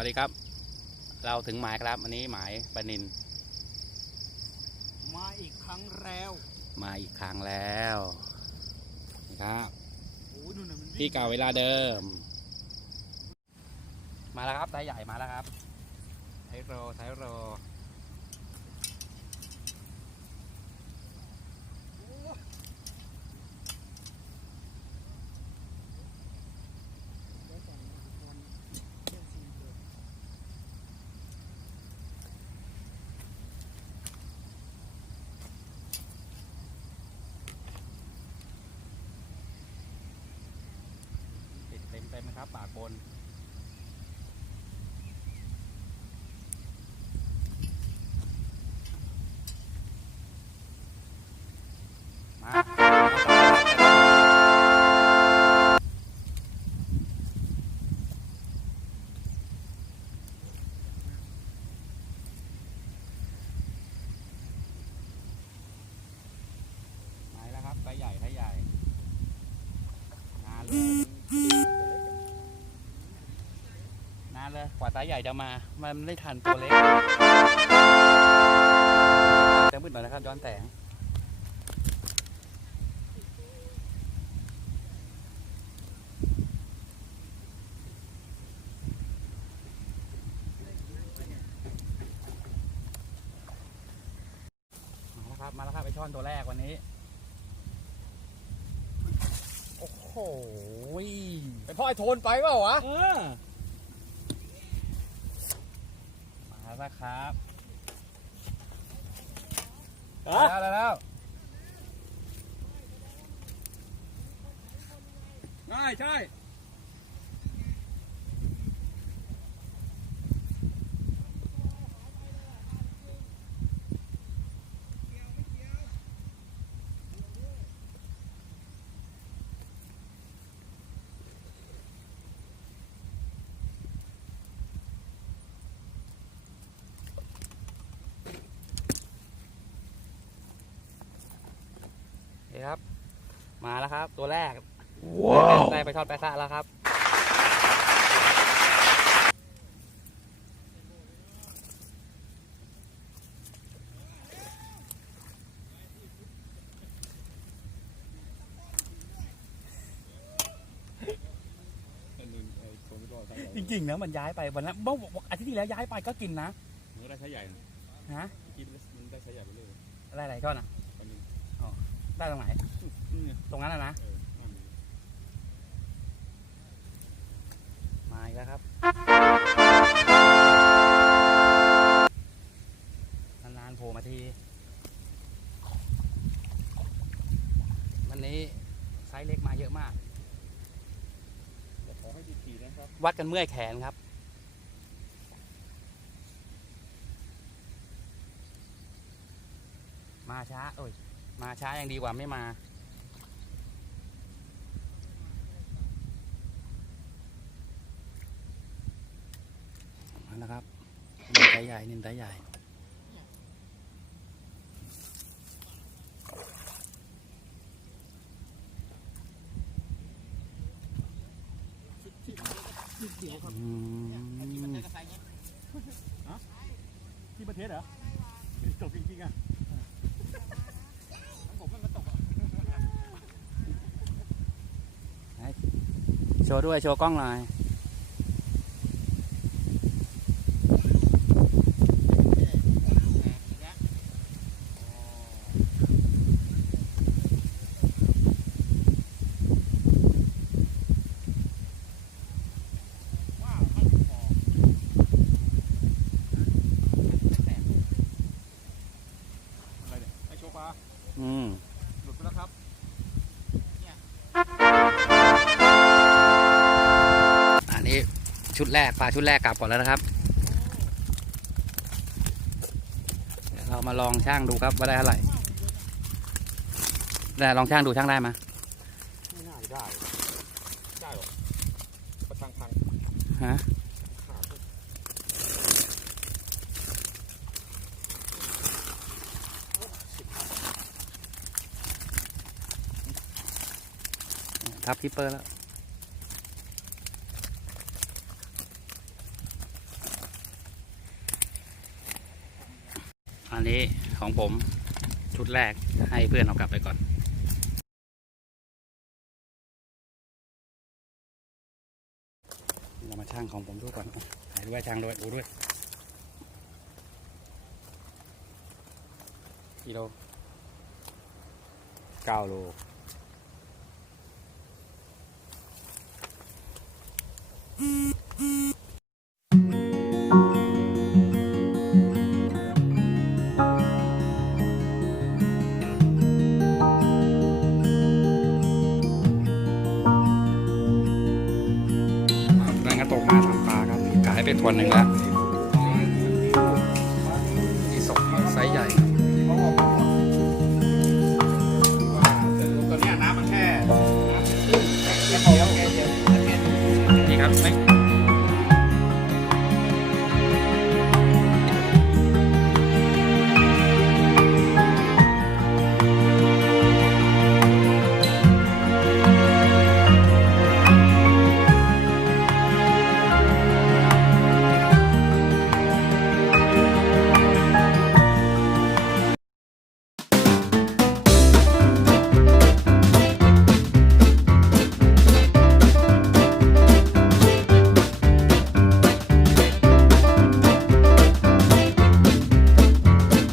วัสดีครับ เราถึงหมายครับอันนี้หมายปลานิน มาอีกครั้งแล้ว มาอีกครั้งแล้วนะครับโอ้ยนู่นน่ะมันวิ่งที่เก่าเวลาเดิม มาแล้วครับไซส์ใหญ่มาแล้วครับไซส์โรไซส์โร ติดเต็มเต็มๆ นะครับ ปากบน มาแล้วครับไซส์ใหญ่ไซส์ใหญ่นานเลยานเลยกว่าไซส์ใหญ่จะมา มันไม่ทันตัวเล็กจะมืดหน่อยนะครับย้อนแสงมาแล้วครับมาแล้วครับไอช่อนตัวแรกวันนี้ โอ้โหไปพ่อไอ้โทนไปเปล่าวะ เออมาแล้วครับฮะแล้วแล้วแล้วใช่ใช่ นี่ครับ มาแล้วครับ ตัวแรกว้าวได้ไปทอดแปะซะแล้วครับ จริงๆนะมันย้ายไปวันนั้นเมื่ออาทิตย์ที่แล้วย้ายไปก็กินนะมันก็ได้ใช้ใหญ่นะฮะเมื่อกี้มันได้ใช้ใหญ่ไปเลยอะไรอะไรก้อนอะอันหนึง ได้ตรงไหนนี่ไงตรงนั้นอะนะเออนั่นมาอีกแล้วครับ นานๆโผล่มาที วันนี้ไซส์เล็กมาเยอะมากเดี๋ยวขอให้ทีๆนะครับวัดกันเมื่อยแขนครับมาช้าโอ้ย มาช้ายังดีกว่าไม่มา มาแล้วครับนินไตใหญ่นินไตใหญ่อืมที่ประเทศเหรอตกจริงๆอะผมมันก็ตก โชว์ด้วยโชว์กล้องหน่อย ชุดแรกปลาชุดแรกกลับก่อนแล้วนะครับเดี๋ยวเรามาลองช่างดูครับว่าได้เท่าไหร่ได้ลองช่างดูช่างได้ไหมยไม่น่าจะได้ ได้หรอประทังพังฮะขาดเลยทับทิปเปอร์แล้ว อันนี้ของผมชุดแรกให้เพื่อนเอากลับไปก่อนเรามาช่างของผมดูก่อนถ่ายด้วยช่างด้วยดูด้วยกิโลเก้าโลนั่ ได้ตัวหนึ่งแล้วอีสองไซส์ใหญ่ตัวนี้น้ำมันแค่นี่ครับ